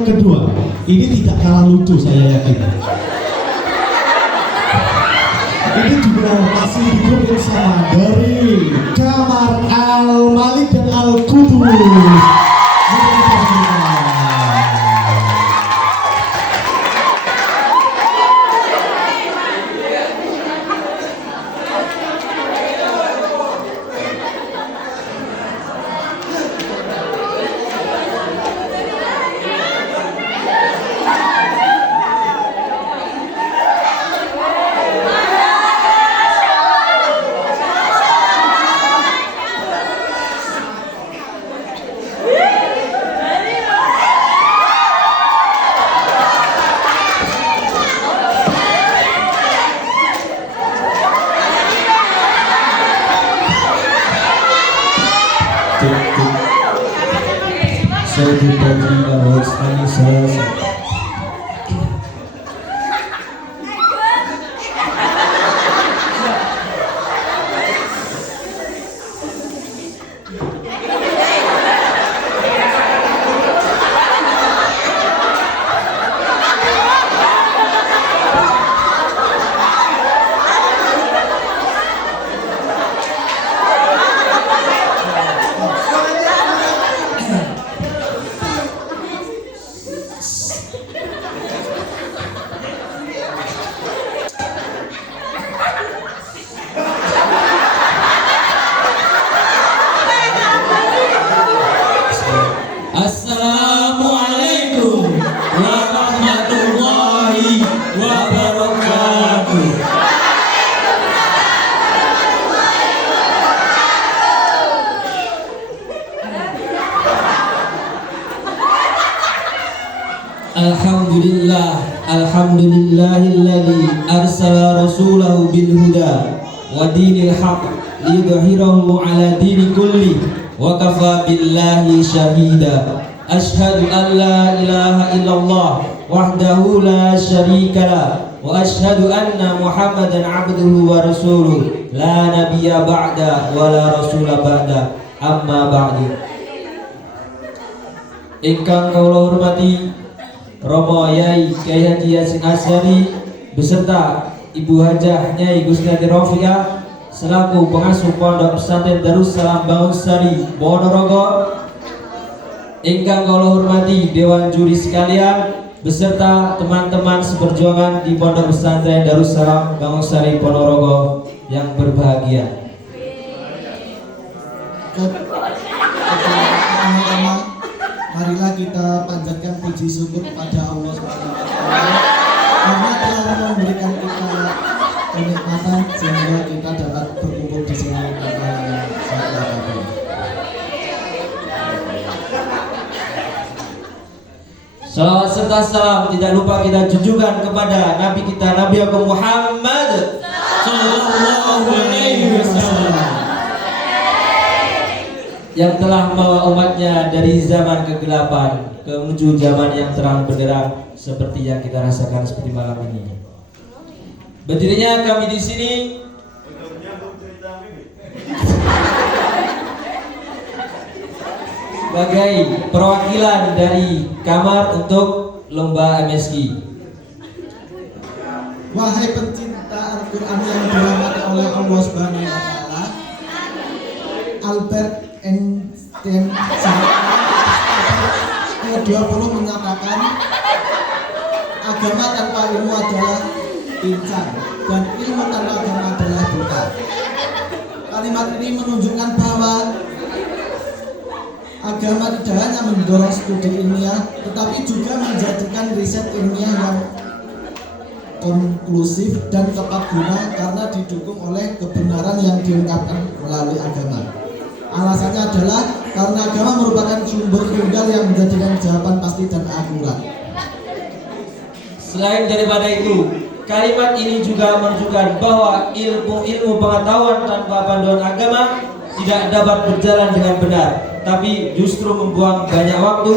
Kedua, ini tidak kalah lucu saya yakin. Ini juga masih dikutip sama dari Kamar Al-Malik dan Al-Qudus. Saya dibagi bahwa sekali selesai. Assalamualaikum warahmatullahi wabarakatuh. Alhamdulillahilladzi arsala rasulahu bil huda wa dinil haqq liyudhhirahu ala dini kulli wa kafa billahi syahida. Asyhadu an la ilaha illallah wahdahu la syarika lah wa asyhadu anna Muhammadan abduhu wa rasuluh la nabiyya ba'da wa la rasula ba'da, amma ba'du. Ingkang kula hormati Romo Yai Kyai Haji Yasin Asyari beserta Ibu Hajah Nyai Gustiati Rofiah selaku pengasuh Pondok Pesantren Darussalam Bangunsari Ponorogo. Ingkang kula hormati Dewan Juri sekalian beserta teman-teman seperjuangan di Pondok Pesantren Darussalam Bangunsari Ponorogo yang berbahagia. Marilah kita panjatkan puji syukur kepada Allah SWT karena telah memberikan kita kenikmatan sehingga kita dapat berkumpul di sini pada saat ini. Salawat serta salam tidak lupa kita junjungan kepada Nabi kita Nabi Agung Muhammad Sallallahu Alaihi Wasallam yang telah membawa umatnya dari zaman kegelapan menuju zaman yang terang benderang seperti yang kita rasakan seperti malam ini. Berdirinya kami di sini sebagai perwakilan dari kamar untuk lomba MSI. Wahai pencinta Al-Quran yang dirahmati oleh Allah Subhanahu wa Ta'ala, Albert Einstein ke-20 menyatakan agama tanpa ilmu adalah pincang dan ilmu tanpa agama adalah buta. Kalimat ini menunjukkan bahwa agama tidak hanya mendorong studi ilmiah tetapi juga menjadikan riset ilmiah yang konklusif dan tepat guna karena didukung oleh kebenaran yang diungkapkan melalui agama. Alasannya adalah karena agama merupakan sumber tunggal yang menjadikan jawaban pasti dan akurat. Selain daripada itu, kalimat ini juga menunjukkan bahwa ilmu pengetahuan tanpa panduan agama tidak dapat berjalan dengan benar, tapi justru membuang banyak waktu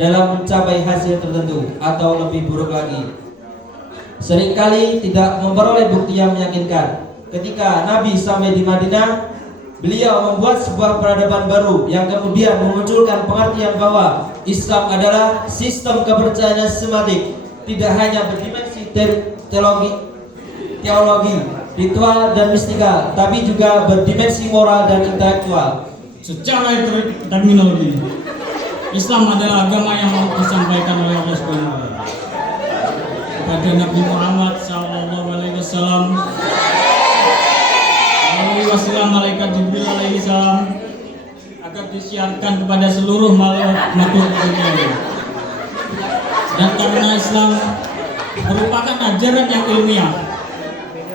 dalam mencapai hasil tertentu atau lebih buruk lagi, seringkali tidak memperoleh bukti yang meyakinkan. Ketika Nabi sampai di Madinah, Beliau membuat sebuah peradaban baru yang kemudian memunculkan pengertian bahwa Islam adalah sistem kepercayaan sistematik, tidak hanya berdimensi teologi, ritual dan mistika, tapi juga berdimensi moral dan intelektual. Secara terminologi, Islam adalah agama yang disampaikan oleh Allah Subhanahu wa taala kepada Nabi Muhammad sallallahu alaihi wasallam melalui wasilah malaikat Jibril alaihi salam agar disiarkan kepada seluruh makhluk dunia. Dan karena Islam merupakan ajaran yang ilmiah,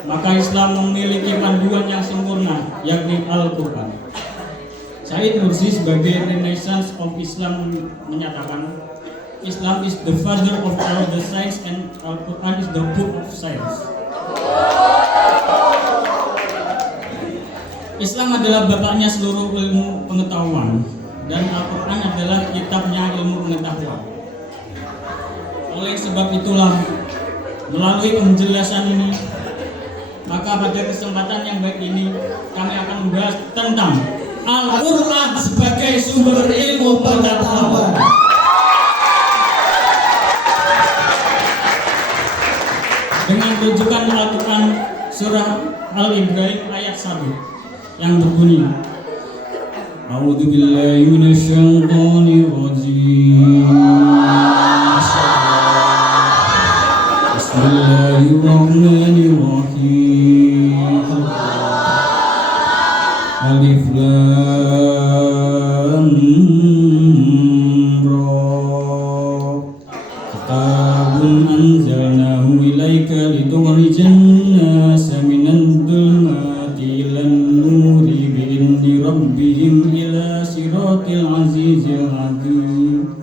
maka Islam memiliki panduan yang sempurna, yakni Al-Quran. Said Nursi sebagai Renaissance of Islam menyatakan, Islam is the father of all the science and Al-Quran is the book of science. Islam adalah bapaknya seluruh ilmu pengetahuan dan Al-Quran adalah kitabnya ilmu pengetahuan. Oleh sebab itulah, melalui penjelasan ini, maka pada kesempatan yang baik ini kami akan membahas tentang Al-Quran sebagai sumber ilmu pengetahuan. Dengan rujukan Al-Quran surah Al-Ibrahim ayat 1 yang berbunyi, A'udzu billahi minasyaitonir rajim. Bismillahirrahmanirrahim. Alif Lam Ra. Kitabun anzalnahu ilaika litukhrijan nasa minadh dhulumati ilan nuri bi'izni rabbihim ila siratil azizil hakim.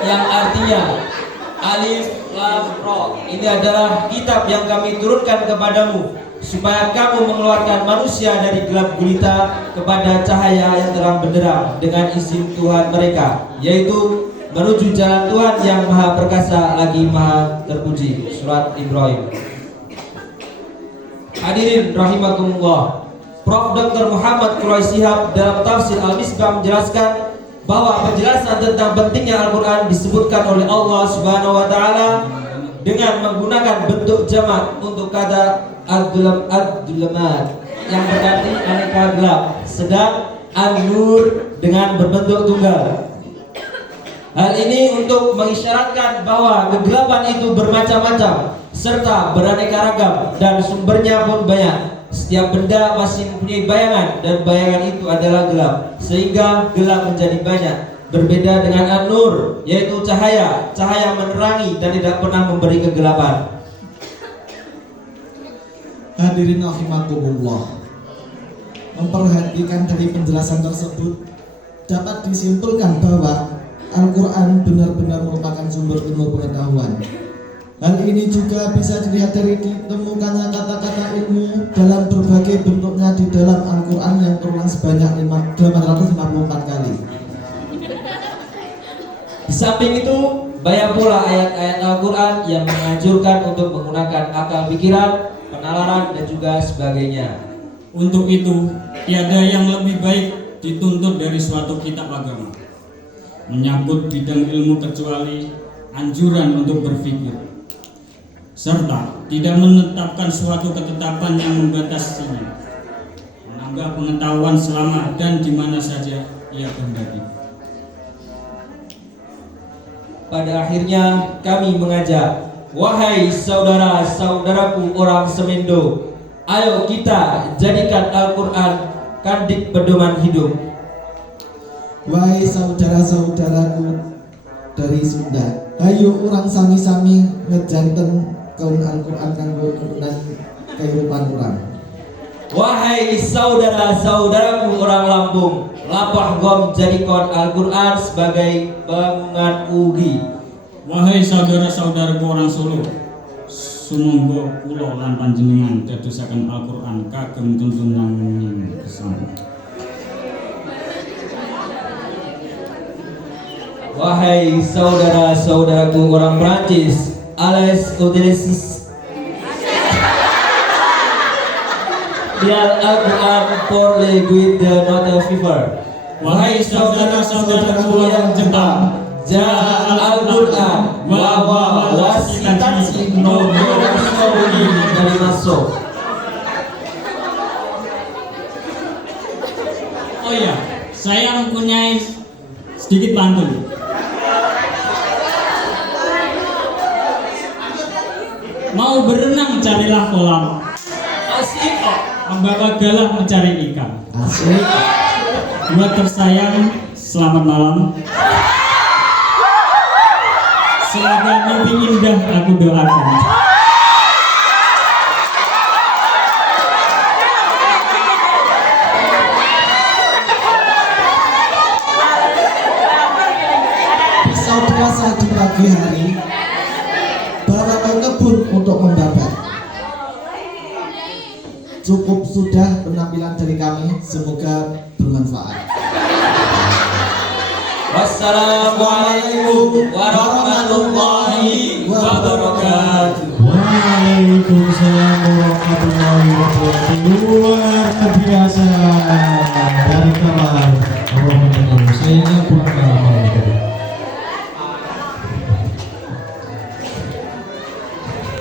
Yang artinya Alif Lam Ra, ini adalah kitab yang kami turunkan kepadamu supaya kamu mengeluarkan manusia dari gelap gulita kepada cahaya yang terang benderang dengan izin Tuhan mereka, yaitu menuju jalan Tuhan yang maha perkasa lagi maha terpuji. Surat Ibrahim. Hadirin rahimakumullah, Prof. Dr. Muhammad Quraish Shihab dalam tafsir Al-Misbah menjelaskan bahwa penjelasan tentang pentingnya Al-Quran disebutkan oleh Allah Subhanahu wa taala dengan menggunakan bentuk jamak untuk kata ad-dulamat yang berarti aneka gelap, sedang an-nur dengan berbentuk tunggal. Hal ini untuk mengisyaratkan bahwa kegelapan itu bermacam-macam serta beraneka ragam dan sumbernya pun banyak. Setiap benda masih mempunyai bayangan dan bayangan itu adalah gelap, sehingga gelap menjadi banyak. Berbeda dengan an-nur, yaitu cahaya menerangi dan tidak pernah memberi kegelapan. Hadirin rahimakumullah, memperhatikan dari penjelasan tersebut dapat disimpulkan bahwa Al-Quran benar-benar merupakan sumber ilmu pengetahuan. Hal ini juga bisa dilihat dari ditemukannya kata-kata ilmu dalam berbagai bentuknya di dalam Al-Quran yang terulang sebanyak 854 kali. Di samping itu, banyak pula ayat-ayat Al-Quran yang menganjurkan untuk menggunakan akal pikiran, penalaran, dan juga sebagainya. Untuk itu, tiada yang lebih baik dituntut dari suatu kitab agama menyangkut bidang ilmu kecuali anjuran untuk berpikir, serta tidak menetapkan suatu ketetapan yang membatasinya, menambah pengetahuan selama dan di mana saja ia kehendaki. Pada akhirnya kami mengajak, wahai saudara-saudaraku orang Semendo, ayo kita jadikan Al-Quran kandik pedoman hidup. Wahai saudara-saudaraku dari Sunda, ayo orang sami-sami ngejanten kaum Al-Quran kanggo turunan kehidupan orang. Wahai saudara-saudaraku orang Lampung, lapah gom jadikan Al-Quran sebagai bangunan ugi. Wahai saudara-saudaraku orang Solo, sumangga kula lan panjenengan dadosaken Al-Quran kagem tuntunan bersama. Wahai saudara-saudaraku orang Prancis, Ales Utilisis Biar Al-Quran pour les guides de notre fever. Wahai saudara-saudaraku yang Jepang, Ja'a Al-Quran wa wasitachi no Mori dari masuk. Oh iya, saya mempunyai sedikit pantun. Mau berenang carilah kolam, Asik. membawa galah mencari ikan. Asik. Buat tersayang, selamat malam. Semoga mimpi indah aku doakan. Pisau biasa di pagi hari, bawa ke kebun untuk membabat. Cukup sudah penampilan dari kami, semoga bermanfaat. Wassalamualaikum warahmatullahi wabarakatuh. Waalaikumsalam warahmatullahi wabarakatuh. Luar biasa dari kamar. Saya